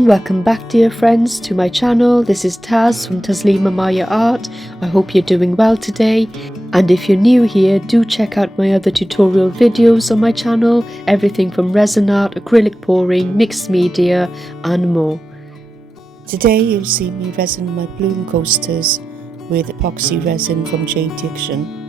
Welcome back, dear friends, to my channel. This is Taz from Taslima Maya Art. I hope you're doing well today, and if you're new here, do check out my other tutorial videos on my channel, everything from resin art, acrylic pouring, mixed media and more. Today you'll see me resin my bloom coasters with epoxy resin from jdiction.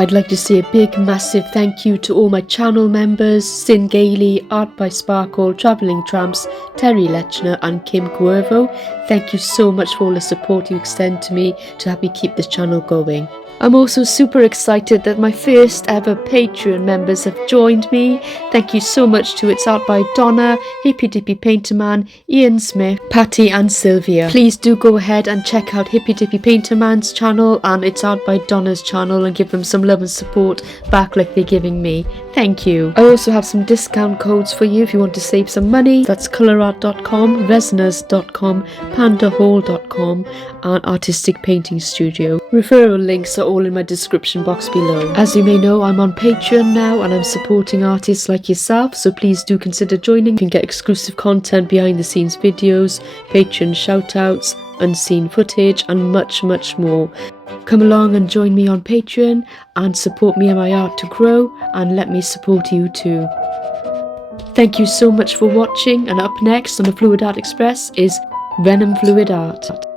I'd like to say a big massive thank you to all my channel members, Sin Gailey, Art by Sparkle, Travelling Tramps, Terry Lechner and Kim Cuervo. Thank you so much for all the support you extend to me to help me keep this channel going. I'm also super excited that my first ever Patreon members have joined me. Thank you so much to It's Art by Donna, Hippy Dippy Painter Man, Ian Smith, Patty and Sylvia. Please do go ahead and check out Hippy Dippy Painter Man's channel and It's Art by Donna's channel and give them some love and support back like they're giving me. Thank you. I also have some discount codes for you if you want to save some money. That's colourart.com, resiners.com, pandahall.com and Artistic Painting Studio. Referral links are all in my description box below. As you may know, I'm on Patreon now and I'm supporting artists like yourself, so please do consider joining. You can get exclusive content, behind the scenes videos, Patreon shoutouts, unseen footage and much more. Come along and join me on Patreon and support me and my art to grow, and let me support you too. Thank you so much for watching, and up next on the Fluid Art Express is Venom Fluid Art.